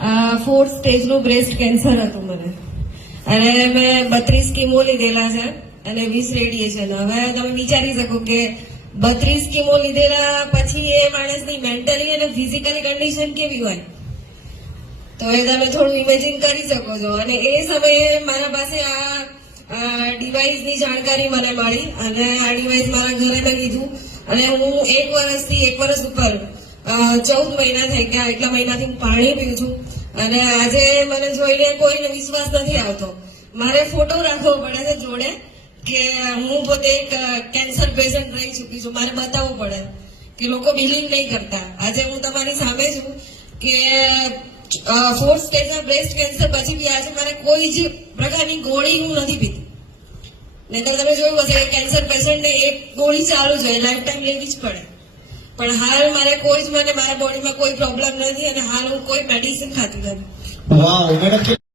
4th સ્ટેજનું breast cancer હતું મને, અને મેં 32 કીમો લીધેલા છે અને 20 રેડિયેશન. હવે તમે વિચારી શકો કે 32 કીમો લીધેલા પછી એ માણસની મેન્ટલી અને ફિઝિકલી કન્ડિશન કેવી હોય, તો એ તમે થોડું ઇમેજિન કરી શકો છો. અને એ સમયે મારા પાસે આ ડિવાઇસની જાણકારી મને મળી અને આ ડિવાઇસ મારા ઘરે મેં લીધું અને હું 1 વર્ષ ઉપર 14 મહિના થઈ ગયા. એટલા મહિનાથી હું પાણી પીઉં છું અને આજે મને જોઈને કોઈને વિશ્વાસ નથી આવતો. મારે ફોટો રાખવો પડે છે જોડે કે હું પોતે એક કેન્સર પેશન્ટ રહી ચૂકી છું. મારે બતાવવું પડે કે લોકો બિલીવ નહીં કરતા. આજે હું તમારી સામે છું કે 4th સ્ટેજના બ્રેસ્ટ કેન્સર પછી બી આજે મારે કોઈ જ પ્રકારની ગોળી હું નથી પીતી. નહીં તો તમે જોયું હશે કે કેન્સર પેશન્ટને એક ગોળી ચાલુ છે, લાઈફ ટાઈમ લેવી જ પડે. પણ હાલ મારે કોઈ જ મારા બોડીમાં કોઈ પ્રોબ્લેમ નથી અને હાલ હું કોઈ મેડિસિન ખાતી નથી. વાવ મેડમ.